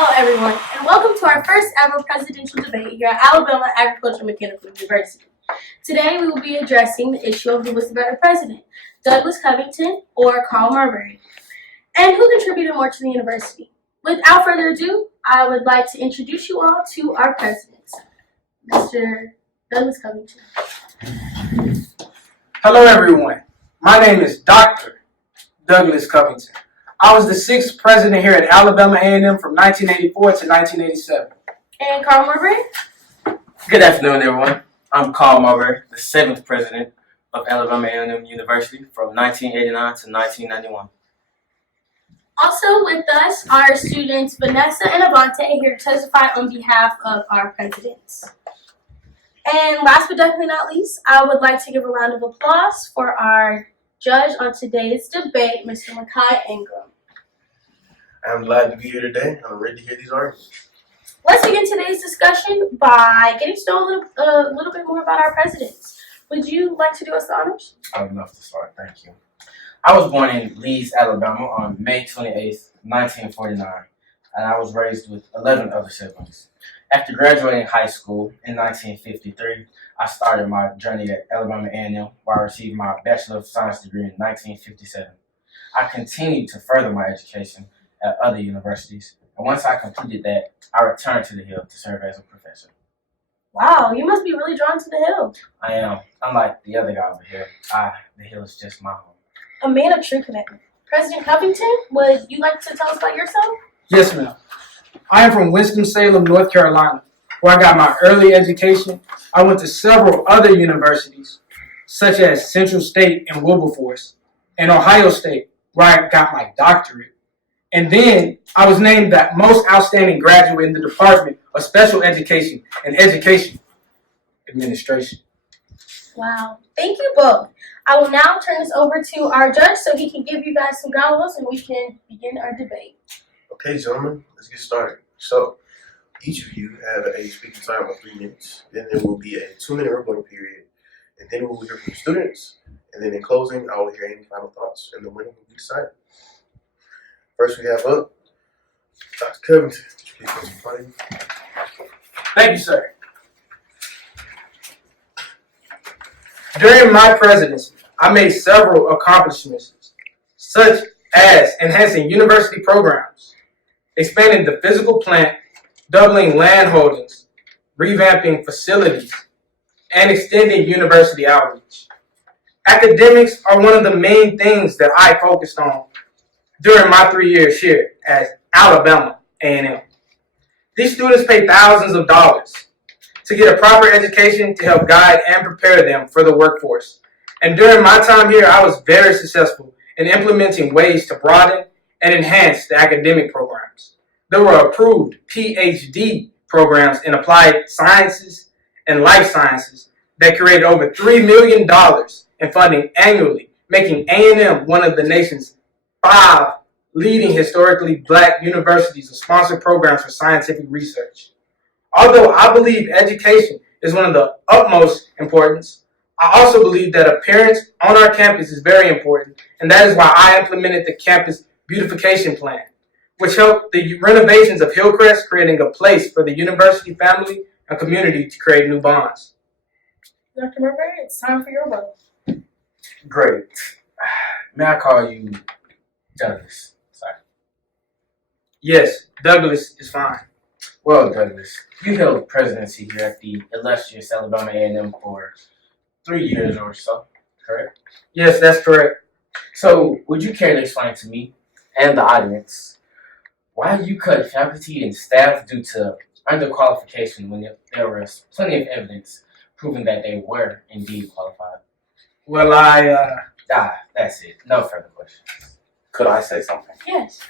Hello, everyone, and welcome to our first ever presidential debate here at Alabama Agricultural Mechanical University. Today, we will be addressing the issue of who was the better president, Douglas Covington or Carl Marbury, and who contributed more to the university. Without further ado, I would like to introduce you all to our presidents, Mr. Douglas Covington. Hello, everyone. My name is Dr. Douglas Covington. I was the 6th president here at Alabama A&M from 1984 to 1987. And Carl Marbury? Good afternoon, everyone. I'm Carl Marbury, the 7th president of Alabama A&M University from 1989 to 1991. Also with us are students Vanessa and Avante here to testify on behalf of our presidents. And last but definitely not least, I would like to give a round of applause for our judge on today's debate, Mr. Makai Ingram. I'm glad to be here today. I'm ready to hear these arguments. Let's begin today's discussion by getting to know a little bit more about our presidents. Would you like to do us the honors? I would love to start. Thank you. I was born in Leeds, Alabama on May 28th, 1949, and I was raised with 11 other siblings. After graduating high school in 1953, I started my journey at Alabama A&M, where I received my Bachelor of Science degree in 1957. I continued to further my education at other universities, and once I completed that, I returned to the Hill to serve as a professor. Wow, you must be really drawn to the Hill. I am. Unlike the other guy over here, the Hill is just my home. A man of true commitment. President Covington, would you like to tell us about yourself? Yes, ma'am. I am from Winston-Salem, North Carolina, where I got my early education. I went to several other universities, such as Central State and Wilberforce, and Ohio State, where I got my doctorate. And then I was named the most outstanding graduate in the Department of Special Education and Education Administration. Wow, thank you both. I will now turn this over to our judge so he can give you guys some ground rules and we can begin our debate. Okay, gentlemen, let's get started. So, each of you have a speaking time of 3 minutes. Then there will be a 2-minute rebuttal period. And then we will hear from the students. And then in closing, I will hear any final thoughts, and the winner will be decided. First, we have up Dr. Covington. Please come to the podium. Thank you, sir. During my presidency, I made several accomplishments, such as enhancing university programs, expanding the physical plant, doubling land holdings, revamping facilities, and extending university outreach. Academics are one of the main things that I focused on during my 3 years here at Alabama A&M. These students pay thousands of dollars to get a proper education to help guide and prepare them for the workforce. And during my time here, I was very successful in implementing ways to broaden and enhance the academic programs. There were approved PhD programs in applied sciences and life sciences that created over $3 million in funding annually, making A&M one of the nation's 5 leading historically black universities with sponsored programs for scientific research. Although I believe education is one of the utmost importance, I also believe that appearance on our campus is very important, and that is why I implemented the campus beautification plan, which helped the renovations of Hillcrest, creating a place for the university family and community to create new bonds. Dr. Marbury, it's time for your vote. Great. May I call you Douglas? Sorry. Yes, Douglas is fine. Well, Douglas, you held presidency here at the illustrious Alabama A&M for 3 years or so, correct? Yes, that's correct. So, would you care to explain to me and the audience why you cut faculty and staff due to underqualification when there was plenty of evidence proving that they were indeed qualified? Well, That's it. No further questions. Could I say something? Yes.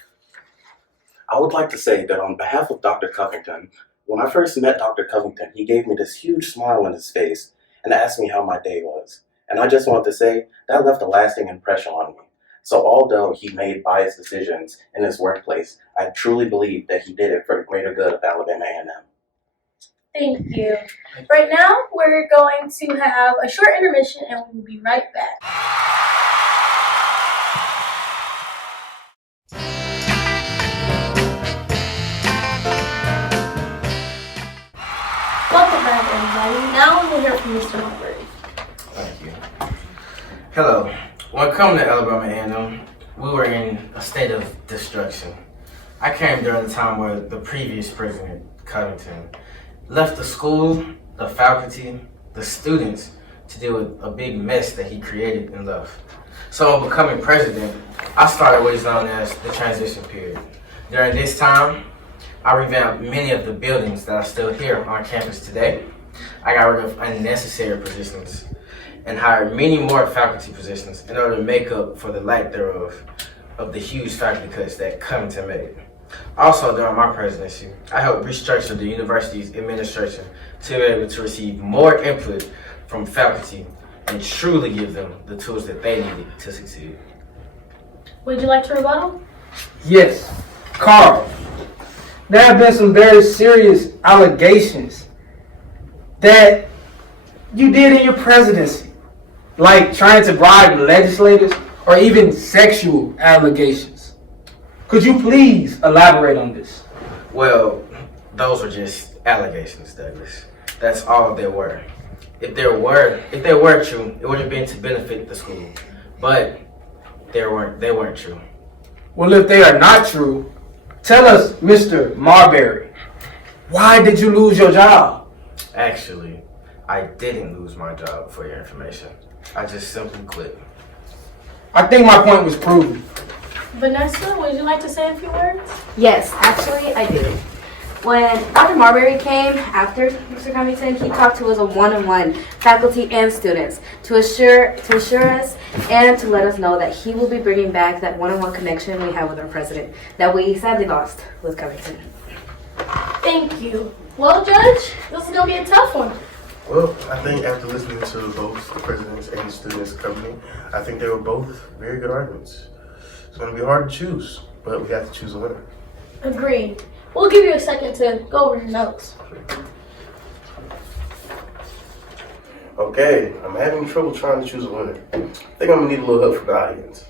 I would like to say that on behalf of Dr. Covington, when I first met Dr. Covington, he gave me this huge smile on his face and asked me how my day was. And I just want to say that left a lasting impression on me. So although he made biased decisions in his workplace, I truly believe that he did it for the greater good of Alabama A&M. Thank you. Right now, we're going to have a short intermission and we will be right back. everybody. Now we will hear from Mr. Marbury. Thank you. Hello. When coming to Alabama A&M, we were in a state of destruction. I came during the time where the previous president, Covington, left the school, the faculty, the students to deal with a big mess that he created and left. So in becoming president, I started what is known as the transition period. During this time, I revamped many of the buildings that are still here on campus today. I got rid of unnecessary positions and hired many more faculty positions in order to make up for the lack thereof of the huge faculty cuts that Covington made. Also, during my presidency, I helped restructure the university's administration to be able to receive more input from faculty and truly give them the tools that they needed to succeed. Would you like to rebuttal? Yes. Carl, there have been some very serious allegations that you did in your presidency, like trying to bribe legislators or even sexual allegations. Could you please elaborate on this? Well, those were just allegations, Douglas. That's all there were. If they were true, it would have been to benefit the school. But they weren't true. Well, if they are not true, tell us, Mr. Marbury, why did you lose your job? Actually, I didn't lose my job, for your information. I just simply quit. I think my point was proven. Vanessa, would you like to say a few words? Yes, actually, I do. When Dr. Marbury came after Mr. Covington, he talked to us a one-on-one, faculty and students, to assure us and to let us know that he will be bringing back that one-on-one connection we have with our president that we sadly lost with Covington. Thank you. Well, Judge, this is going to be a tough one. Well, I think after listening to both the presidents and the students' company, I think they were both very good arguments. It's going to be hard to choose, but we have to choose a winner. Agreed. We'll give you a second to go over your notes. Okay, I'm having trouble trying to choose a winner. I think I'm going to need a little help from the audience.